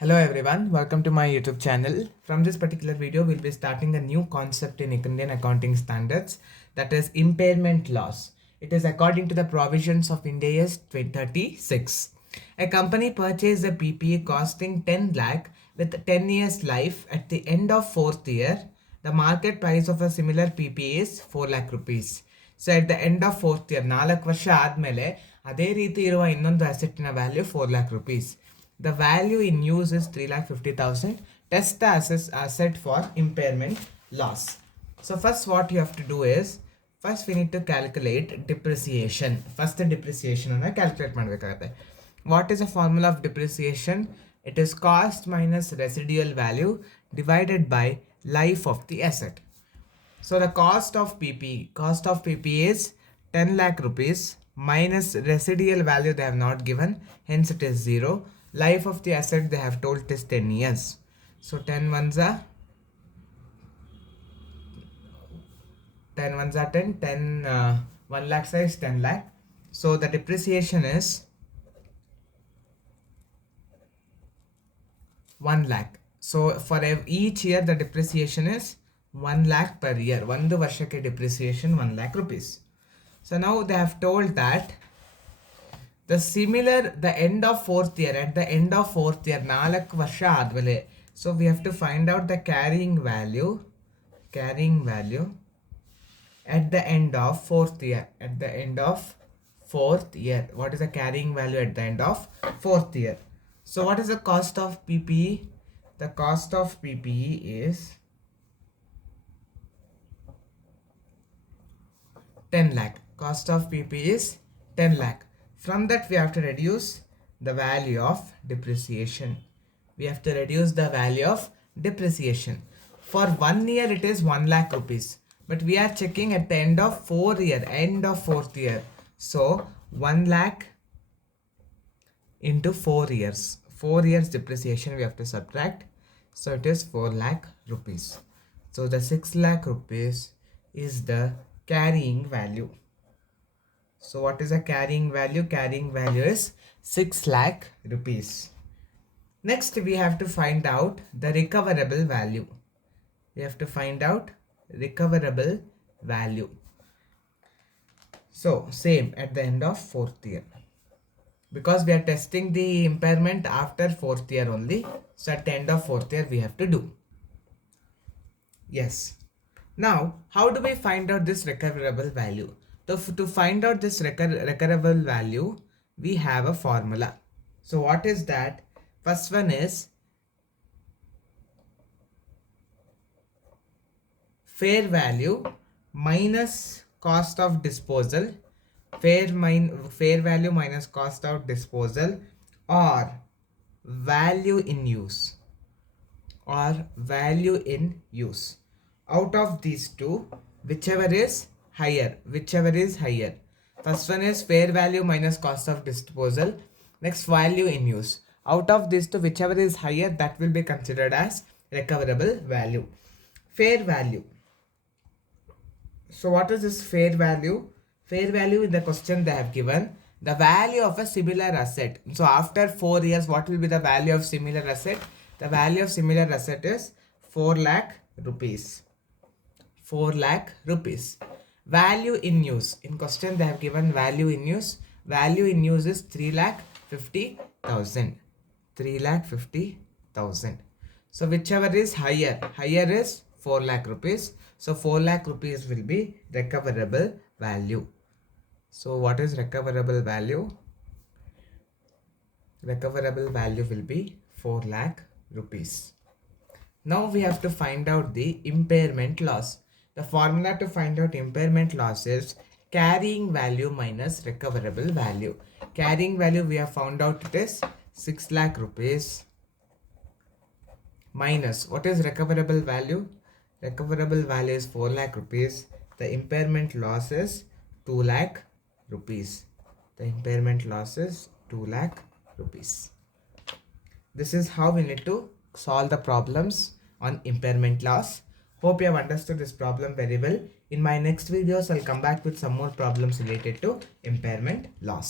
Hello everyone, welcome to my YouTube channel. From this particular video, we'll be starting a new concept in Indian accounting standards, that is impairment loss. It is according to the provisions of Ind AS 36. A company purchased a PPA costing 10 lakh with 10 years life. At the end of 4th year, the market price of a similar PPA is 4 lakh rupees. So at the end of 4th year, 4 ವರ್ಷ ಆದ್ಮೇಲೆ ಅದೇ ರೀತಿ ಇರುವ ಇನ್ನೊಂದು ಅಸೆಟ್ಟಿನ value 4 lakh rupees. The value in use is 3,50,000. Test the asset for impairment loss. So first what you have to do is, first we need to calculate depreciation. First the depreciation and calculate madbekagutte. What is the formula of depreciation? It is cost minus residual value divided by life of the asset. So the cost of PP is 10 lakh rupees minus residual value they have not given, hence it is 0. Life of the asset they have told is 10 years. So 10 ones are 10, 1 lakh size 10 lakh. So the depreciation is 1 lakh. So for each year the depreciation is 1 lakh per year. One varshake depreciation 1 lakh rupees. So now they have told that the end of 4th year, at the end of 4th year, 4 ವರ್ಷ ಆದ್ಮೇಲೆ, so we have to find out the carrying value at the end of 4th year. At the end of 4th year, what is the carrying value at the end of 4th year? So what is the cost of PPE? The cost of PPE is 10 lakh. Cost of PPE is 10 lakh. From that we have to reduce the value of depreciation. For 1 year it is 1 lakh rupees. But we are checking at the end of 4th year. So 1 lakh into 4 years. 4 years depreciation we have to subtract. So it is 4 lakh rupees. So the 6 lakh rupees is the carrying value. So what is the carrying value? Carrying value is 6 lakh rupees. Next we have to find out the recoverable value. So same at the end of 4th year. Because we are testing the impairment after 4th year only. So at the end of 4th year we have to do. Yes. Now how do we find out this recoverable value? So to find out this recoverable value, we have a formula. So what is that? First one is fair value minus cost of disposal. Fair value minus cost of disposal or value in use. Out of these two, whichever is higher. First one is fair value minus cost of disposal. Next, value in use. Out of these two, whichever is higher, that will be considered as recoverable value. Fair value. So what is this fair value? Fair value in the question they have given the value of a similar asset. So after 4 years, what will be the value of similar asset? The value of similar asset is 4 lakh rupees. 4 lakh rupees. Value in use. In question they have given value in use. Value in use is 3,50,000. 3,50,000. So whichever is higher is 4 lakh rupees. So 4 lakh rupees will be recoverable value. So what is recoverable value? Recoverable value will be 4 lakh rupees. Now we have to find out the impairment loss. The formula to find out impairment loss is carrying value minus recoverable value. Carrying value we have found out it is 6 lakh rupees minus what is recoverable value? Recoverable value is 4 lakh rupees. The impairment loss is 2 lakh rupees. This is how we need to solve the problems on impairment loss. Hope you have understood this problem very well. In my next videos, I'll come back with some more problems related to impairment loss.